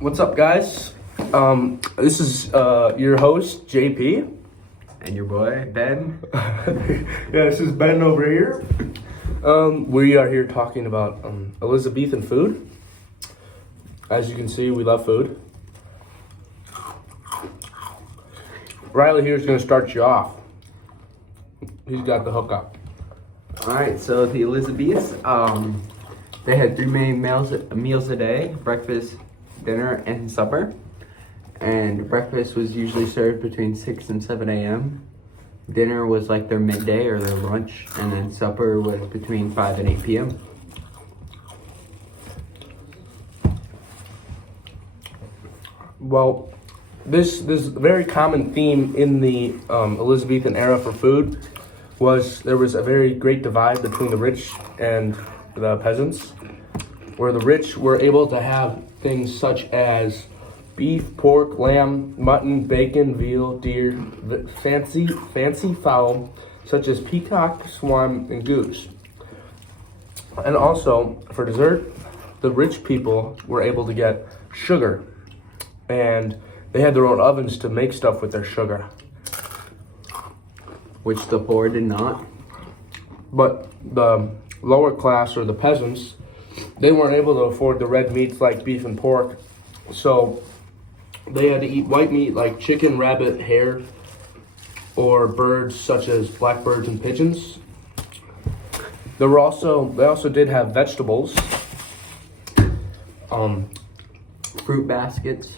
What's up, guys? This is your host, JP. And your boy, Ben. Yeah, this is Ben over here. We are here talking about Elizabethan food. As you can see, we love food. Riley here is going to start you off. He's got the hookup. Alright, so the Elizabeths, they had three main meals a day: breakfast, dinner, and supper. And breakfast was usually served between 6 and 7 a.m. Dinner was like their midday or their lunch, and then supper was between 5 and 8 p.m. Well, this very common theme in the Elizabethan era for food was there was a very great divide between the rich and the peasants, where the rich were able to have things such as beef, pork, lamb, mutton, bacon, veal, deer, fancy fowl such as peacock, swan, and goose. And also, for dessert, the rich people were able to get sugar, and they had their own ovens to make stuff with their sugar. Which the poor did not. But the lower class, or the peasants, they weren't able to afford the red meats like beef and pork, so they had to eat white meat like chicken, rabbit, hare, or birds such as blackbirds and pigeons. They also did have vegetables, Fruit baskets.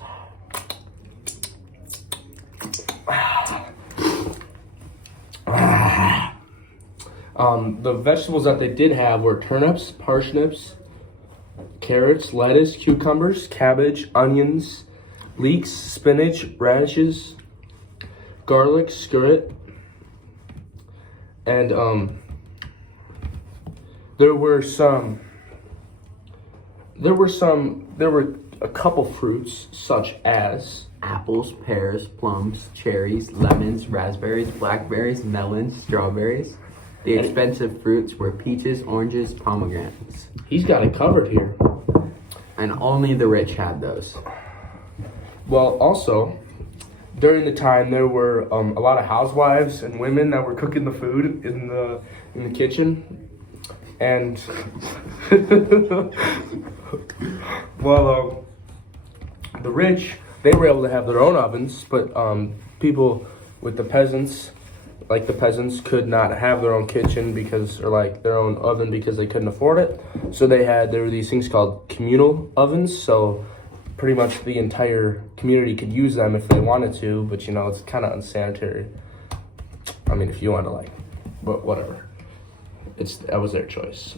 The vegetables that they did have were turnips, parsnips, carrots, lettuce, cucumbers, cabbage, onions, leeks, spinach, radishes, garlic, skillet, and there were a couple fruits such as Apples, pears, plums, cherries, lemons, raspberries, blackberries, melons, strawberries. The expensive fruits were peaches, oranges, pomegranates. He's got it covered here. And only the rich had those. Well, also, during the time there were a lot of housewives and women that were cooking the food in the kitchen, and well, the rich, they were able to have their own ovens, but people with the peasants, like the peasants, could not have their own kitchen or like their own oven because they couldn't afford it. So there were these things called communal ovens. So pretty much the entire community could use them if they wanted to, but it's kind of unsanitary. I mean, if you want to but whatever. That was their choice.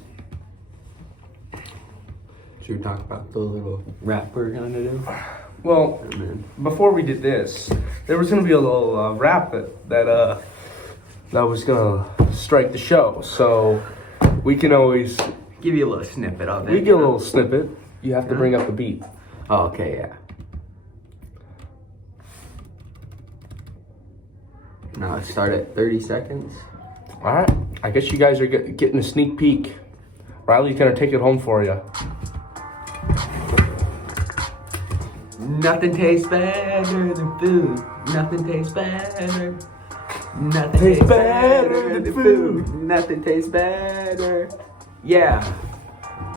Should we talk about the little rap we're gonna do? Well, before we did this, there was gonna be a little rap that was gonna strike the show. So we can always give you a little snippet of it. We get a little snippet. You have to bring up the beat. Oh, okay, yeah. Now let's start at 30 seconds. All right. I guess you guys are getting a sneak peek. Riley's gonna take it home for you. Nothing tastes better than food. Nothing tastes better. Nothing tastes better than food. Nothing tastes better. Yeah.